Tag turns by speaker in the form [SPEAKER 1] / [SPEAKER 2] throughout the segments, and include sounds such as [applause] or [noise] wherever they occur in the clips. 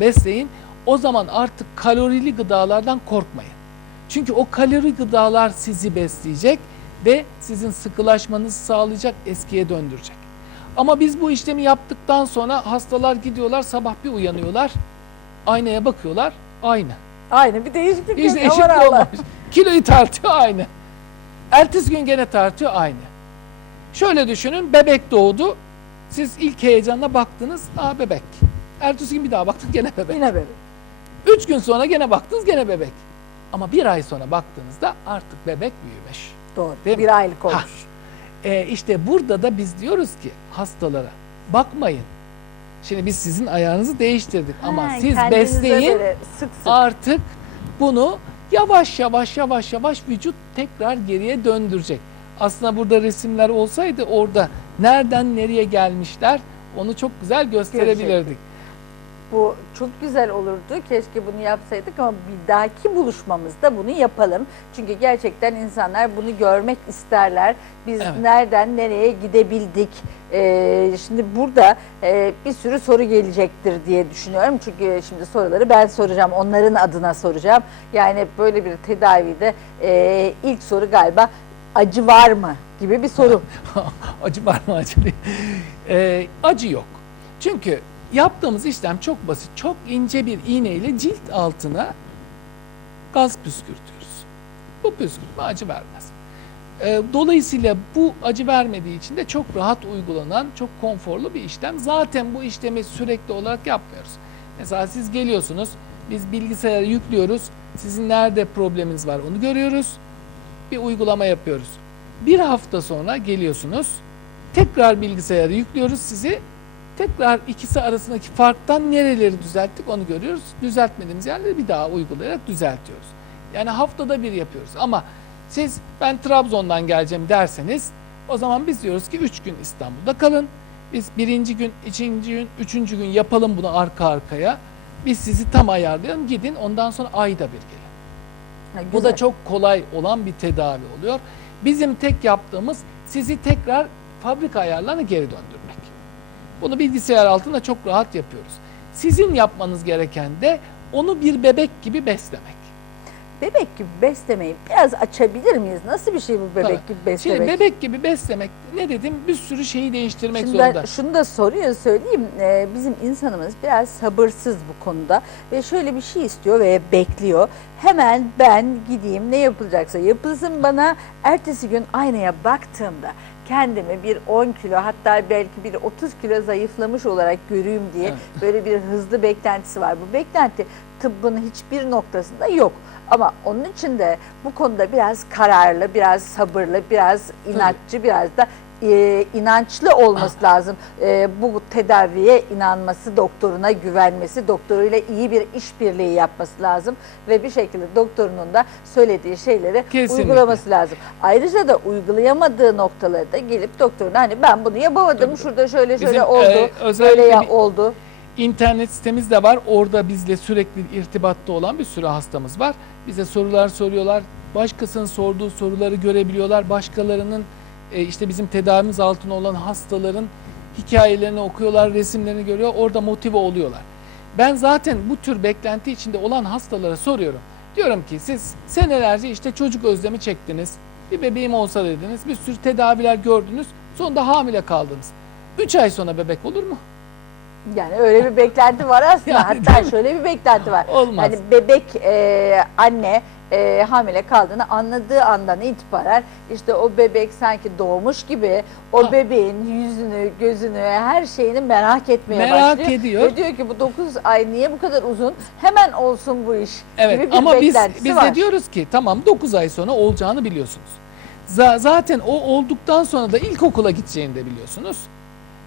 [SPEAKER 1] besleyin. O zaman artık kalorili gıdalardan korkmayın. Çünkü o kalori gıdalar sizi besleyecek ve sizin sıkılaşmanızı sağlayacak, eskiye döndürecek. Ama biz bu işlemi yaptıktan sonra hastalar gidiyorlar, sabah bir uyanıyorlar, aynaya bakıyorlar, aynı.
[SPEAKER 2] Aynı bir değişiklik yok. Aman Allah.
[SPEAKER 1] olmamış. Kiloyu tartıyor aynı. Ertesi gün gene tartıyor aynı. Şöyle düşünün bebek doğdu. Siz ilk heyecanla baktınız. Aa bebek. Ertesi gün bir daha baktın gene bebek.
[SPEAKER 2] Yine böyle.
[SPEAKER 1] Üç gün sonra gene baktınız gene bebek. Ama bir ay sonra baktığınızda artık bebek büyümüş.
[SPEAKER 2] Doğru.
[SPEAKER 1] Değil mi?
[SPEAKER 2] bir aylık
[SPEAKER 1] Ha.
[SPEAKER 2] olmuş.
[SPEAKER 1] Ee, işte burada da biz diyoruz ki hastalara bakmayın. Şimdi biz sizin ayağınızı değiştirdik ama
[SPEAKER 2] Ha,
[SPEAKER 1] siz
[SPEAKER 2] kendinize
[SPEAKER 1] besleyin
[SPEAKER 2] Sık sık.
[SPEAKER 1] artık bunu yavaş yavaş yavaş yavaş vücut tekrar geriye döndürecek. Aslında burada resimler olsaydı orada nereden nereye gelmişler onu çok güzel gösterebilirdik.
[SPEAKER 2] Bu çok güzel olurdu. Keşke bunu yapsaydık ama bir dahaki buluşmamızda bunu yapalım. Çünkü gerçekten insanlar bunu görmek isterler. Biz
[SPEAKER 1] Evet.
[SPEAKER 2] nereden nereye gidebildik? Ee, şimdi burada e, bir sürü soru gelecektir diye düşünüyorum. Çünkü şimdi soruları ben soracağım. Onların adına soracağım. Yani böyle bir tedavide e, ilk soru galiba acı var mı gibi bir soru. [laughs]
[SPEAKER 1] acı var mı acı. Ee, acı yok. Çünkü yaptığımız işlem çok basit. Çok ince bir iğneyle cilt altına gaz püskürtüyoruz. Bu püskürtme acı vermez. Ee, dolayısıyla bu acı vermediği için de çok rahat uygulanan, çok konforlu bir işlem. Zaten bu işlemi sürekli olarak yapmıyoruz. Mesela siz geliyorsunuz, biz bilgisayara yüklüyoruz. Sizin nerede probleminiz var onu görüyoruz. Bir uygulama yapıyoruz. Bir hafta sonra geliyorsunuz. Tekrar bilgisayara yüklüyoruz sizi. Tekrar ikisi arasındaki farktan nereleri düzelttik onu görüyoruz. Düzeltmediğimiz yerleri bir daha uygulayarak düzeltiyoruz. Yani haftada bir yapıyoruz. Ama siz ben Trabzon'dan geleceğim derseniz o zaman biz diyoruz ki 3 gün İstanbul'da kalın. Biz birinci gün, ikinci gün, üçüncü gün yapalım bunu arka arkaya. Biz sizi tam ayarlayalım gidin ondan sonra ayda bir gelin.
[SPEAKER 2] Ha,
[SPEAKER 1] Bu da çok kolay olan bir tedavi oluyor. Bizim tek yaptığımız sizi tekrar fabrika ayarlarına geri döndürmek. Bunu bilgisayar altında çok rahat yapıyoruz. Sizin yapmanız gereken de onu bir bebek gibi beslemek.
[SPEAKER 2] Bebek gibi beslemeyi biraz açabilir miyiz? Nasıl bir şey bu bebek
[SPEAKER 1] Tabii.
[SPEAKER 2] gibi beslemek?
[SPEAKER 1] Şimdi bebek gibi beslemek ne dedim bir sürü şeyi değiştirmek
[SPEAKER 2] Şimdi
[SPEAKER 1] zorunda.
[SPEAKER 2] ben şunu da soruyor söyleyeyim. Ee, bizim insanımız biraz sabırsız bu konuda ve şöyle bir şey istiyor ve bekliyor. Hemen ben gideyim ne yapılacaksa yapılsın bana. Ertesi gün aynaya baktığımda kendimi bir 10 kilo hatta belki bir 30 kilo zayıflamış olarak göreyim diye
[SPEAKER 1] Evet.
[SPEAKER 2] böyle bir hızlı beklentisi var. Bu beklenti tıbbın hiçbir noktasında yok. Ama onun için de bu konuda biraz kararlı, biraz sabırlı, biraz inatçı, biraz da e, inançlı olması lazım. E, bu tedaviye inanması, doktoruna güvenmesi, doktoruyla iyi bir işbirliği yapması lazım ve bir şekilde doktorunun da söylediği şeyleri
[SPEAKER 1] Kesinlikle.
[SPEAKER 2] uygulaması lazım. Ayrıca da uygulayamadığı noktalarda gelip doktoruna hani ben bunu yapamadım, şurada şöyle şöyle
[SPEAKER 1] Bizim,
[SPEAKER 2] oldu,
[SPEAKER 1] e,
[SPEAKER 2] böyle ya
[SPEAKER 1] bir-
[SPEAKER 2] oldu.
[SPEAKER 1] İnternet sitemiz de var. Orada bizle sürekli irtibatta olan bir sürü hastamız var. Bize sorular soruyorlar. Başkasının sorduğu soruları görebiliyorlar. Başkalarının e, işte bizim tedavimiz altında olan hastaların hikayelerini okuyorlar, resimlerini görüyor. Orada motive oluyorlar. Ben zaten bu tür beklenti içinde olan hastalara soruyorum. Diyorum ki siz senelerce işte çocuk özlemi çektiniz. Bir bebeğim olsa dediniz. Bir sürü tedaviler gördünüz. Sonunda hamile kaldınız. 3 ay sonra bebek olur mu?
[SPEAKER 2] Yani öyle bir beklenti var aslında. [laughs]
[SPEAKER 1] Yani
[SPEAKER 2] Hatta şöyle bir beklenti var.
[SPEAKER 1] Olmaz.
[SPEAKER 2] Hani bebek e, anne e, hamile kaldığını anladığı andan itibaren işte o bebek sanki doğmuş gibi o
[SPEAKER 1] Ha.
[SPEAKER 2] bebeğin yüzünü, gözünü, her şeyini merak etmeye
[SPEAKER 1] Merak
[SPEAKER 2] başlıyor.
[SPEAKER 1] ediyor.
[SPEAKER 2] Ve diyor ki bu 9 ay niye bu kadar uzun? Hemen olsun bu iş
[SPEAKER 1] Evet
[SPEAKER 2] gibi bir
[SPEAKER 1] ama biz biz
[SPEAKER 2] var.
[SPEAKER 1] de diyoruz ki tamam 9 ay sonra olacağını biliyorsunuz. Za- zaten o olduktan sonra da ilkokula gideceğini de biliyorsunuz.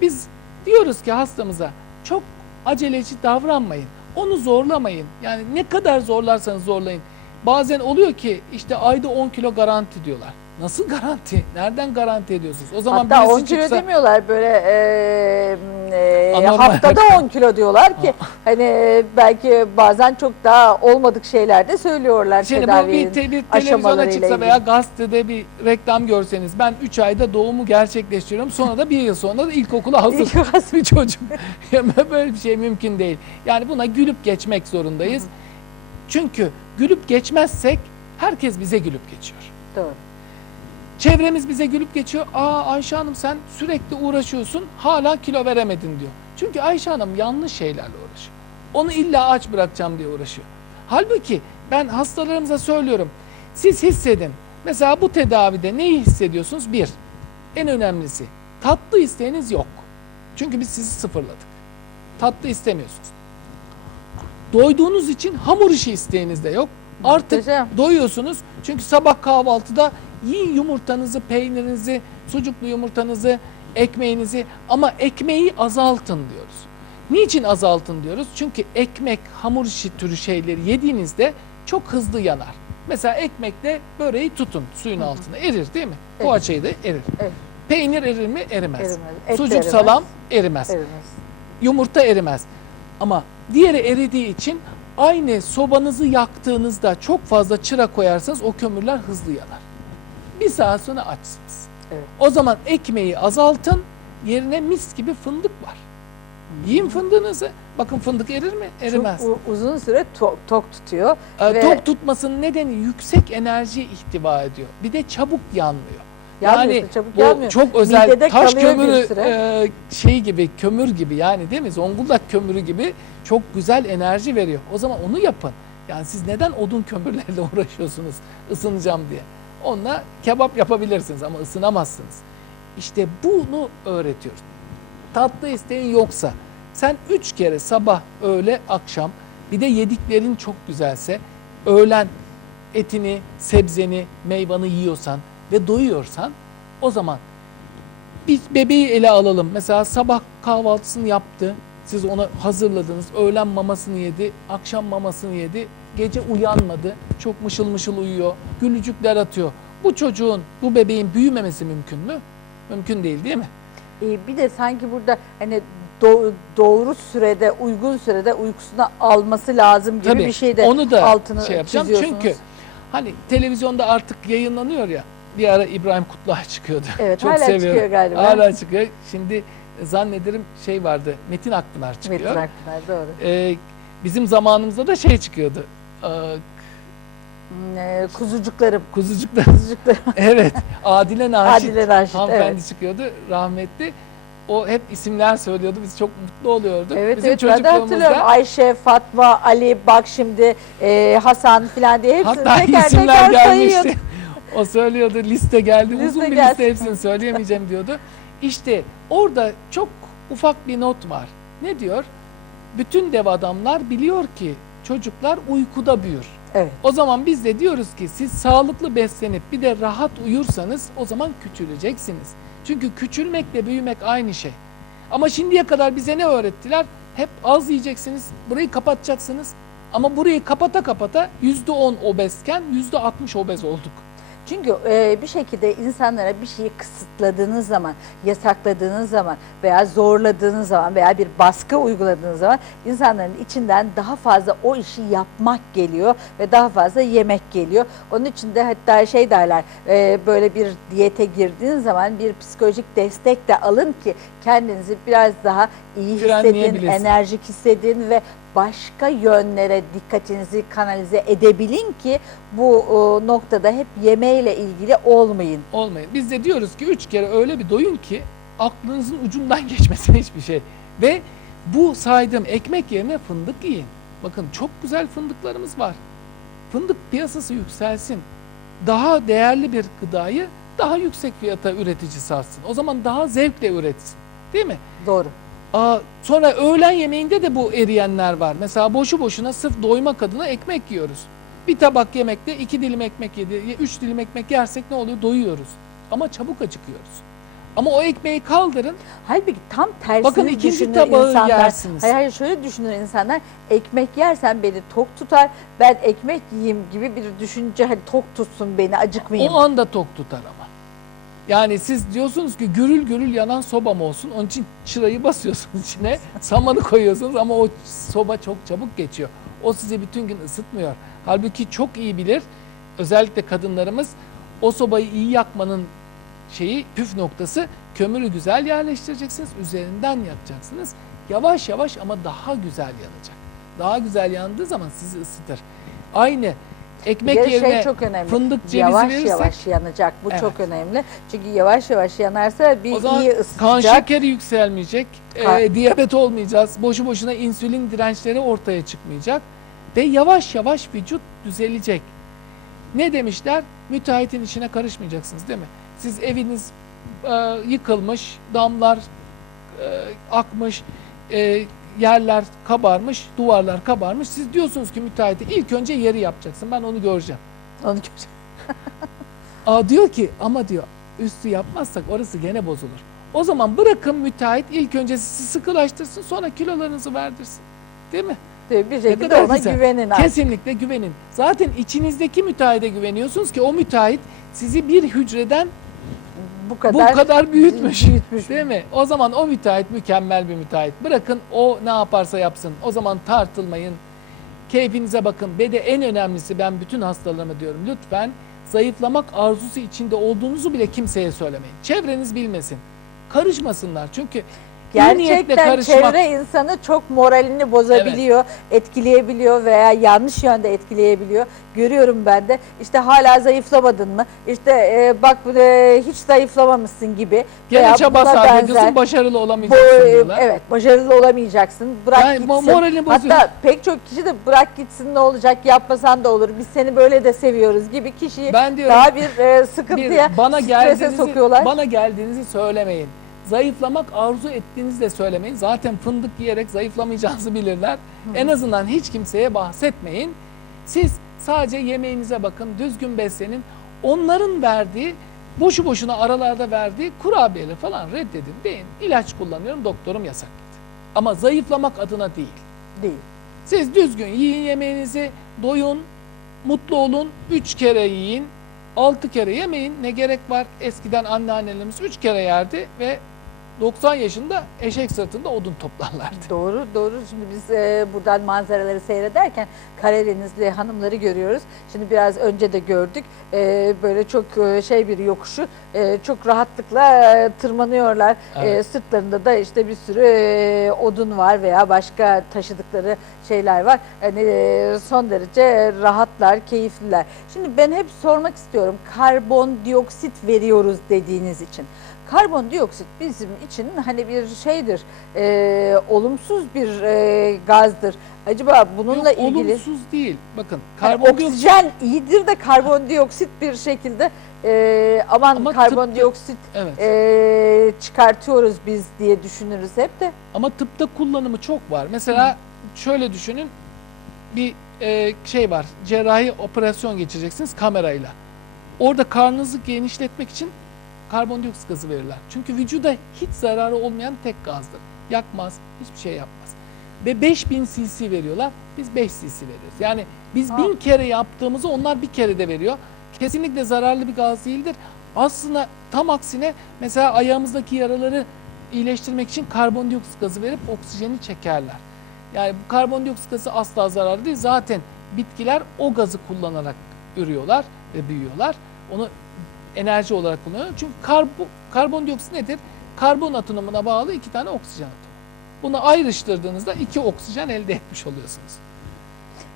[SPEAKER 1] Biz diyoruz ki hastamıza çok aceleci davranmayın. Onu zorlamayın. Yani ne kadar zorlarsanız zorlayın. Bazen oluyor ki işte ayda 10 kilo garanti diyorlar. Nasıl garanti? Nereden garanti ediyorsunuz? O zaman
[SPEAKER 2] Hatta
[SPEAKER 1] birisi
[SPEAKER 2] 10 kilo
[SPEAKER 1] çıksa-
[SPEAKER 2] demiyorlar böyle e, e, haftada 10 kilo diyorlar ki hani e, belki bazen çok daha olmadık şeyler de söylüyorlar
[SPEAKER 1] Şimdi bu bir, te- bir televizyona çıksa
[SPEAKER 2] ilgili.
[SPEAKER 1] veya gazetede bir reklam görseniz ben 3 ayda doğumu gerçekleştiriyorum sonra da bir yıl sonra da ilkokula [laughs] hazır bir çocuk. Ya [laughs] Böyle bir şey mümkün değil. Yani buna gülüp geçmek zorundayız. Çünkü gülüp geçmezsek herkes bize gülüp geçiyor.
[SPEAKER 2] Doğru.
[SPEAKER 1] Çevremiz bize gülüp geçiyor. Aa Ayşe Hanım sen sürekli uğraşıyorsun hala kilo veremedin diyor. Çünkü Ayşe Hanım yanlış şeylerle uğraşıyor. Onu illa aç bırakacağım diye uğraşıyor. Halbuki ben hastalarımıza söylüyorum. Siz hissedin. Mesela bu tedavide neyi hissediyorsunuz? Bir, en önemlisi tatlı isteğiniz yok. Çünkü biz sizi sıfırladık. Tatlı istemiyorsunuz. Doyduğunuz için hamur işi isteğiniz de yok. Artık
[SPEAKER 2] Muhteşem.
[SPEAKER 1] doyuyorsunuz. Çünkü sabah kahvaltıda yiyin yumurtanızı, peynirinizi, sucuklu yumurtanızı, ekmeğinizi ama ekmeği azaltın diyoruz. Niçin azaltın diyoruz? Çünkü ekmek, hamur işi türü şeyleri yediğinizde çok hızlı yanar. Mesela ekmekle böreği tutun suyun altına erir değil mi?
[SPEAKER 2] Evet.
[SPEAKER 1] Poğaçayı da erir.
[SPEAKER 2] Evet.
[SPEAKER 1] Peynir erir mi? Erimez.
[SPEAKER 2] Erimez. Et
[SPEAKER 1] Sucuk
[SPEAKER 2] erimez.
[SPEAKER 1] salam erimez.
[SPEAKER 2] Erimez.
[SPEAKER 1] Yumurta erimez. Ama diğeri eridiği için aynı sobanızı yaktığınızda çok fazla çıra koyarsanız o kömürler hızlı yanar. Bir saat sonra açsınız.
[SPEAKER 2] Evet.
[SPEAKER 1] O zaman ekmeği azaltın, yerine mis gibi fındık var. Yiyin fındığınızı. Bakın fındık erir mi? Erimez.
[SPEAKER 2] Çok uzun süre to- tok tutuyor.
[SPEAKER 1] Ee,
[SPEAKER 2] ve-
[SPEAKER 1] Tok tutmasının nedeni yüksek enerji ihtiva ediyor. Bir de çabuk yanmıyor.
[SPEAKER 2] Yanmıyorsa çabuk
[SPEAKER 1] bu
[SPEAKER 2] yanmıyor.
[SPEAKER 1] çok özel
[SPEAKER 2] Midede
[SPEAKER 1] taş kömürü e, şey gibi kömür gibi yani değil mi? Zonguldak kömürü gibi çok güzel enerji veriyor. O zaman onu yapın. Yani siz neden odun kömürlerle [laughs] uğraşıyorsunuz ısınacağım diye? Onunla kebap yapabilirsiniz ama ısınamazsınız. İşte bunu öğretiyoruz. Tatlı isteğin yoksa sen üç kere sabah, öğle, akşam bir de yediklerin çok güzelse öğlen etini, sebzeni, meyvanı yiyorsan ve doyuyorsan o zaman biz bebeği ele alalım. Mesela sabah kahvaltısını yaptı. Siz ona hazırladınız. Öğlen mamasını yedi. Akşam mamasını yedi. Gece uyanmadı. Çok mışıl mışıl uyuyor. Gülücükler atıyor. Bu çocuğun, bu bebeğin büyümemesi mümkün mü? Mümkün değil değil mi?
[SPEAKER 2] Ee, bir de sanki burada hani do- doğru sürede, uygun sürede uykusunu alması lazım gibi
[SPEAKER 1] Tabii
[SPEAKER 2] bir şey de
[SPEAKER 1] onu da
[SPEAKER 2] altını
[SPEAKER 1] şey yapacağım. Çünkü hani televizyonda artık yayınlanıyor ya. Bir ara İbrahim Kutluay çıkıyordu.
[SPEAKER 2] Evet,
[SPEAKER 1] Çok
[SPEAKER 2] hala
[SPEAKER 1] seviyorum.
[SPEAKER 2] çıkıyor galiba.
[SPEAKER 1] Hala çıkıyor. Şimdi zannederim şey vardı. Metin Akpınar çıkıyor.
[SPEAKER 2] Metin Akpınar doğru.
[SPEAKER 1] Ee, bizim zamanımızda da şey çıkıyordu. Ee,
[SPEAKER 2] Hmm, e, kuzucuklarım,
[SPEAKER 1] kuzucuklar.
[SPEAKER 2] kuzucuklarım. [laughs]
[SPEAKER 1] evet. Adile Naşit.
[SPEAKER 2] Adile Naşit,
[SPEAKER 1] hanımefendi
[SPEAKER 2] evet.
[SPEAKER 1] çıkıyordu. Rahmetli. O hep isimler söylüyordu. Biz çok mutlu oluyorduk.
[SPEAKER 2] Evet
[SPEAKER 1] bizim
[SPEAKER 2] evet ben de hatırlıyorum. Ayşe, Fatma, Ali, bak şimdi e, Hasan filan diye hepsini
[SPEAKER 1] Hatta
[SPEAKER 2] teker
[SPEAKER 1] isimler
[SPEAKER 2] teker
[SPEAKER 1] gelmişti. [laughs] o söylüyordu liste geldi.
[SPEAKER 2] Liste
[SPEAKER 1] Uzun bir
[SPEAKER 2] gelsin.
[SPEAKER 1] liste hepsini söyleyemeyeceğim diyordu. İşte orada çok ufak bir not var. Ne diyor? Bütün dev adamlar biliyor ki çocuklar uykuda büyür.
[SPEAKER 2] Evet.
[SPEAKER 1] O zaman biz de diyoruz ki siz sağlıklı beslenip bir de rahat uyursanız o zaman küçüleceksiniz. Çünkü küçülmekle büyümek aynı şey. Ama şimdiye kadar bize ne öğrettiler? Hep az yiyeceksiniz, burayı kapatacaksınız. Ama burayı kapata kapata %10 obezken %60 obez olduk.
[SPEAKER 2] Çünkü e, bir şekilde insanlara bir şeyi kısıtladığınız zaman, yasakladığınız zaman veya zorladığınız zaman veya bir baskı uyguladığınız zaman insanların içinden daha fazla o işi yapmak geliyor ve daha fazla yemek geliyor. Onun için de hatta şey derler e, böyle bir diyete girdiğiniz zaman bir psikolojik destek de alın ki kendinizi biraz daha iyi hissedin, enerjik hissedin ve başka yönlere dikkatinizi kanalize edebilin ki bu e, noktada hep yemeğiyle ilgili olmayın.
[SPEAKER 1] Olmayın. Biz de diyoruz ki üç kere öyle bir doyun ki aklınızın ucundan [laughs] geçmesin hiçbir şey. Ve bu saydığım ekmek yerine fındık yiyin. Bakın çok güzel fındıklarımız var. Fındık piyasası yükselsin. Daha değerli bir gıdayı daha yüksek fiyata üretici satsın. O zaman daha zevkle üretsin. Değil mi?
[SPEAKER 2] Doğru.
[SPEAKER 1] Aa, sonra öğlen yemeğinde de bu eriyenler var. Mesela boşu boşuna sırf doymak adına ekmek yiyoruz. Bir tabak yemekte iki dilim ekmek yedi, üç dilim ekmek yersek ne oluyor? Doyuyoruz. Ama çabuk acıkıyoruz. Ama o ekmeği kaldırın.
[SPEAKER 2] Halbuki tam tersini
[SPEAKER 1] Bakın ikinci tabağı
[SPEAKER 2] insanlar.
[SPEAKER 1] yersiniz.
[SPEAKER 2] Hayır, hayır şöyle düşünür insanlar. Ekmek yersen beni tok tutar. Ben ekmek yiyeyim gibi bir düşünce hani tok tutsun beni acıkmayayım.
[SPEAKER 1] O anda tok tutar ama. Yani siz diyorsunuz ki gürül gürül yanan soba mı olsun? Onun için çırayı basıyorsunuz içine, samanı koyuyorsunuz ama o soba çok çabuk geçiyor. O sizi bütün gün ısıtmıyor. Halbuki çok iyi bilir, özellikle kadınlarımız o sobayı iyi yakmanın şeyi püf noktası kömürü güzel yerleştireceksiniz, üzerinden yakacaksınız. Yavaş yavaş ama daha güzel yanacak. Daha güzel yandığı zaman sizi ısıtır. Aynı ekmek
[SPEAKER 2] Bir
[SPEAKER 1] yerine
[SPEAKER 2] şey çok önemli.
[SPEAKER 1] fındık cevizi
[SPEAKER 2] yavaş
[SPEAKER 1] verirsek
[SPEAKER 2] yavaş yanacak. Bu
[SPEAKER 1] Evet.
[SPEAKER 2] çok önemli. Çünkü yavaş yavaş yanarsa bir
[SPEAKER 1] O zaman
[SPEAKER 2] iyi
[SPEAKER 1] kan
[SPEAKER 2] ısıtacak.
[SPEAKER 1] şekeri yükselmeyecek,
[SPEAKER 2] Kan-
[SPEAKER 1] e, diyabet olmayacağız, boşu boşuna insülin dirençleri ortaya çıkmayacak ve yavaş yavaş vücut düzelecek. Ne demişler? Müteahhitin işine karışmayacaksınız değil mi? Siz eviniz e, yıkılmış, damlar e, akmış, e, yerler kabarmış, duvarlar kabarmış. Siz diyorsunuz ki müteahhite ilk önce yeri yapacaksın. Ben onu göreceğim.
[SPEAKER 2] Onu göreceğim. [laughs]
[SPEAKER 1] Aa diyor ki ama diyor üstü yapmazsak orası gene bozulur. O zaman bırakın müteahhit ilk önce sizi sıkılaştırsın sonra kilolarınızı verdirsin. Değil mi?
[SPEAKER 2] Bir
[SPEAKER 1] Ne
[SPEAKER 2] şekilde ona
[SPEAKER 1] güzel.
[SPEAKER 2] güvenin artık.
[SPEAKER 1] Kesinlikle güvenin. Zaten içinizdeki müteahhide güveniyorsunuz ki o müteahhit sizi bir hücreden
[SPEAKER 2] Bu
[SPEAKER 1] bu
[SPEAKER 2] kadar,
[SPEAKER 1] kadar büyütmüş.
[SPEAKER 2] büyütmüş.
[SPEAKER 1] Değil mi? O zaman o müteahhit mükemmel bir müteahhit. Bırakın o ne yaparsa yapsın. O zaman tartılmayın. Keyfinize bakın. Ve de en önemlisi ben bütün hastalarıma diyorum. Lütfen zayıflamak arzusu içinde olduğunuzu bile kimseye söylemeyin. Çevreniz bilmesin. Karışmasınlar. Çünkü
[SPEAKER 2] Gerçekten
[SPEAKER 1] karışmak
[SPEAKER 2] çevre insanı çok moralini bozabiliyor, etkileyebiliyor veya yanlış yönde etkileyebiliyor. Görüyorum ben de. İşte hala zayıflamadın mı? İşte e, bak e, hiç zayıflamamışsın gibi.
[SPEAKER 1] gene çaba sarf ediyorsun başarılı
[SPEAKER 2] Bu,
[SPEAKER 1] olamayacaksın
[SPEAKER 2] e,
[SPEAKER 1] diyorlar.
[SPEAKER 2] evet başarılı olamayacaksın. Bırak
[SPEAKER 1] Yani
[SPEAKER 2] gitsin.
[SPEAKER 1] moralini bozuyor.
[SPEAKER 2] Hatta pek çok kişi de bırak gitsin ne olacak yapmasan da olur. Biz seni böyle de seviyoruz gibi kişiyi
[SPEAKER 1] Ben diyorum
[SPEAKER 2] daha bir e, sıkıntıya,
[SPEAKER 1] Bir, bana
[SPEAKER 2] strese sokuyorlar.
[SPEAKER 1] bana geldiğinizi söylemeyin. Zayıflamak arzu ettiğinizi de söylemeyin. Zaten fındık yiyerek zayıflamayacağınızı bilirler. En azından hiç kimseye bahsetmeyin. Siz sadece yemeğinize bakın, düzgün beslenin. Onların verdiği, boşu boşuna aralarda verdiği kurabiyeleri falan reddedin. Deyin, ilaç kullanıyorum, doktorum yasakladı. Ama zayıflamak adına değil.
[SPEAKER 2] Değil.
[SPEAKER 1] Siz düzgün yiyin yemeğinizi, doyun, mutlu olun, üç kere yiyin, altı kere yemeyin. Ne gerek var? Eskiden anneannelerimiz üç kere yerdi ve 90 yaşında eşek sırtında odun toplarlardı. [laughs]
[SPEAKER 2] Doğru doğru. Şimdi biz e, buradan manzaraları seyrederken Karadenizli hanımları görüyoruz. Şimdi biraz önce de gördük. E, böyle çok e, şey bir yokuşu e, çok rahatlıkla e, tırmanıyorlar.
[SPEAKER 1] Evet.
[SPEAKER 2] E, sırtlarında da işte bir sürü e, odun var veya başka taşıdıkları şeyler var. Yani e, son derece rahatlar, keyifliler. Şimdi ben hep sormak istiyorum. Karbondioksit veriyoruz dediğiniz için. Karbondioksit bizim için hani bir şeydir, e, olumsuz bir e, gazdır. Acaba bununla
[SPEAKER 1] Yok,
[SPEAKER 2] ilgili
[SPEAKER 1] olumsuz değil. Bakın karbondioksit
[SPEAKER 2] oksijen iyidir de karbondioksit bir şekilde e, aman
[SPEAKER 1] Ama tıpta-
[SPEAKER 2] karbondioksit
[SPEAKER 1] evet.
[SPEAKER 2] e, çıkartıyoruz biz diye düşünürüz hep de.
[SPEAKER 1] Ama tıpta kullanımı çok var. Mesela şöyle düşünün. Bir e, şey var. Cerrahi operasyon geçireceksiniz kamerayla. Orada karnınızı genişletmek için karbondioksit gazı verirler. Çünkü vücuda hiç zararı olmayan tek gazdır. Yakmaz, hiçbir şey yapmaz. Ve 5000 cc veriyorlar. Biz 5 cc veriyoruz. Yani biz
[SPEAKER 2] Aa.
[SPEAKER 1] bin kere yaptığımızı onlar bir kere de veriyor. Kesinlikle zararlı bir gaz değildir. Aslında tam aksine mesela ayağımızdaki yaraları iyileştirmek için karbondioksit gazı verip oksijeni çekerler. Yani bu karbondioksit gazı asla zararlı değil. Zaten bitkiler o gazı kullanarak ürüyorlar ve büyüyorlar. Onu enerji olarak kullanıyor. Çünkü karbo, karbondioksit nedir? Karbon atomuna bağlı iki tane oksijen atomu. Bunu ayrıştırdığınızda iki oksijen elde etmiş oluyorsunuz.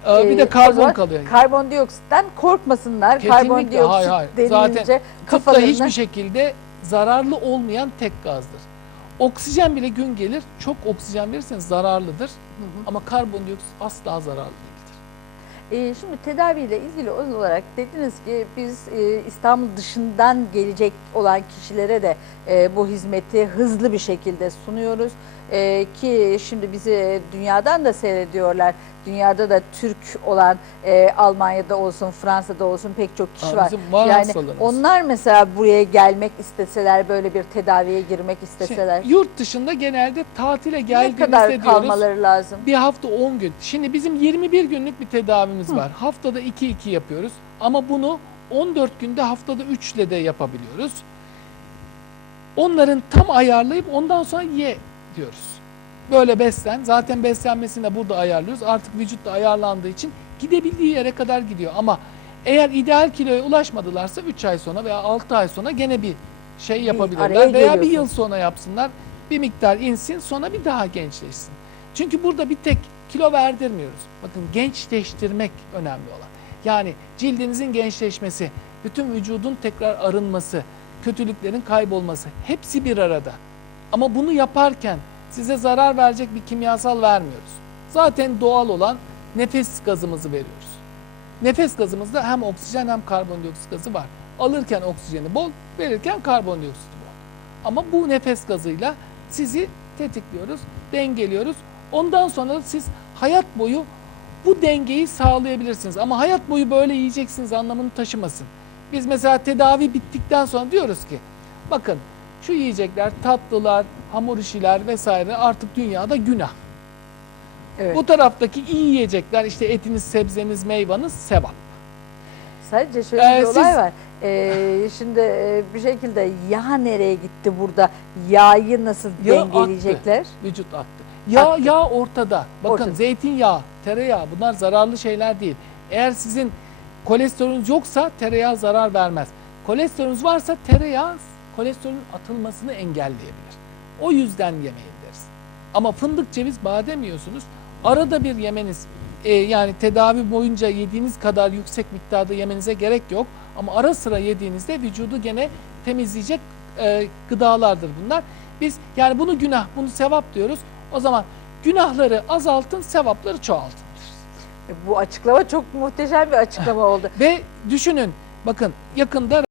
[SPEAKER 1] Ee, bir
[SPEAKER 2] Ee,
[SPEAKER 1] de
[SPEAKER 2] o
[SPEAKER 1] karbon kalıyor.
[SPEAKER 2] Karbondioksitten korkmasınlar.
[SPEAKER 1] Kesinlikle,
[SPEAKER 2] Karbondioksit
[SPEAKER 1] hayır, hayır.
[SPEAKER 2] denilince
[SPEAKER 1] Zaten
[SPEAKER 2] kafalarına
[SPEAKER 1] hiçbir şekilde zararlı olmayan tek gazdır. Oksijen bile gün gelir. Çok oksijen verirseniz zararlıdır. Ama karbondioksit asla zararlı.
[SPEAKER 2] Ee, şimdi tedaviyle ilgili olarak dediniz ki biz e, İstanbul dışından gelecek olan kişilere de e, bu hizmeti hızlı bir şekilde sunuyoruz. Ee, ki şimdi bizi dünyadan da seyrediyorlar. Dünyada da Türk olan e, Almanya'da olsun, Fransa'da olsun pek çok kişi
[SPEAKER 1] Ha,
[SPEAKER 2] var.
[SPEAKER 1] bizim var
[SPEAKER 2] Yani
[SPEAKER 1] hastalarımız.
[SPEAKER 2] onlar mesela buraya gelmek isteseler, böyle bir tedaviye girmek
[SPEAKER 1] Şimdi
[SPEAKER 2] isteseler
[SPEAKER 1] yurt dışında genelde tatile
[SPEAKER 2] ne
[SPEAKER 1] geldiğimizde
[SPEAKER 2] kadar
[SPEAKER 1] diyoruz
[SPEAKER 2] kalmaları lazım?
[SPEAKER 1] bir hafta 10 gün. Şimdi bizim 21 günlük bir tedavimiz var. Haftada 2-2 yapıyoruz. Ama bunu 14 günde haftada 3 ile de yapabiliyoruz. Onların tam ayarlayıp ondan sonra ye diyoruz. Böyle beslen. Zaten beslenmesini de burada ayarlıyoruz. Artık vücut da ayarlandığı için gidebildiği yere kadar gidiyor. Ama eğer ideal kiloya ulaşmadılarsa 3 ay sonra veya 6 ay sonra gene bir şey
[SPEAKER 2] araya
[SPEAKER 1] yapabilirler. Veya bir yıl sonra yapsınlar. Bir miktar insin sonra bir daha gençleşsin. Çünkü burada bir tek kilo verdirmiyoruz. Bakın gençleştirmek önemli olan. Yani cildinizin gençleşmesi, bütün vücudun tekrar arınması, kötülüklerin kaybolması hepsi bir arada. Ama bunu yaparken size zarar verecek bir kimyasal vermiyoruz. Zaten doğal olan nefes gazımızı veriyoruz. Nefes gazımızda hem oksijen hem karbondioksit gazı var. Alırken oksijeni bol, verirken karbondioksiti bol. Ama bu nefes gazıyla sizi tetikliyoruz, dengeliyoruz. Ondan sonra siz hayat boyu bu dengeyi sağlayabilirsiniz. Ama hayat boyu böyle yiyeceksiniz anlamını taşımasın. Biz mesela tedavi bittikten sonra diyoruz ki bakın şu yiyecekler tatlılar, hamur işiler vesaire artık dünyada günah.
[SPEAKER 2] Evet.
[SPEAKER 1] Bu taraftaki iyi yiyecekler işte etiniz, sebzeniz, meyvanız sevap.
[SPEAKER 2] Sadece şöyle
[SPEAKER 1] Ee,
[SPEAKER 2] bir olay
[SPEAKER 1] siz-
[SPEAKER 2] var. Ee, şimdi e, bir şekilde yağ nereye gitti burada? Yağı nasıl
[SPEAKER 1] Yağ
[SPEAKER 2] dengeleyecekler?
[SPEAKER 1] Vücut attı. Yağ,
[SPEAKER 2] Attı.
[SPEAKER 1] yağ ortada. Bakın
[SPEAKER 2] Ortada.
[SPEAKER 1] zeytinyağı, tereyağı bunlar zararlı şeyler değil. Eğer sizin kolesterolünüz yoksa tereyağı zarar vermez. Kolesterolünüz varsa tereyağı kolesterolün atılmasını engelleyebilir. O yüzden yemeyin deriz. Ama fındık, ceviz, badem yiyorsunuz. Arada bir yemeniz e, yani tedavi boyunca yediğiniz kadar yüksek miktarda yemenize gerek yok. Ama ara sıra yediğinizde vücudu gene temizleyecek e, gıdalardır bunlar. Biz yani bunu günah, bunu sevap diyoruz. O zaman günahları azaltın, sevapları çoğaltın.
[SPEAKER 2] Bu açıklama çok muhteşem bir açıklama [laughs] oldu.
[SPEAKER 1] Ve düşünün bakın yakında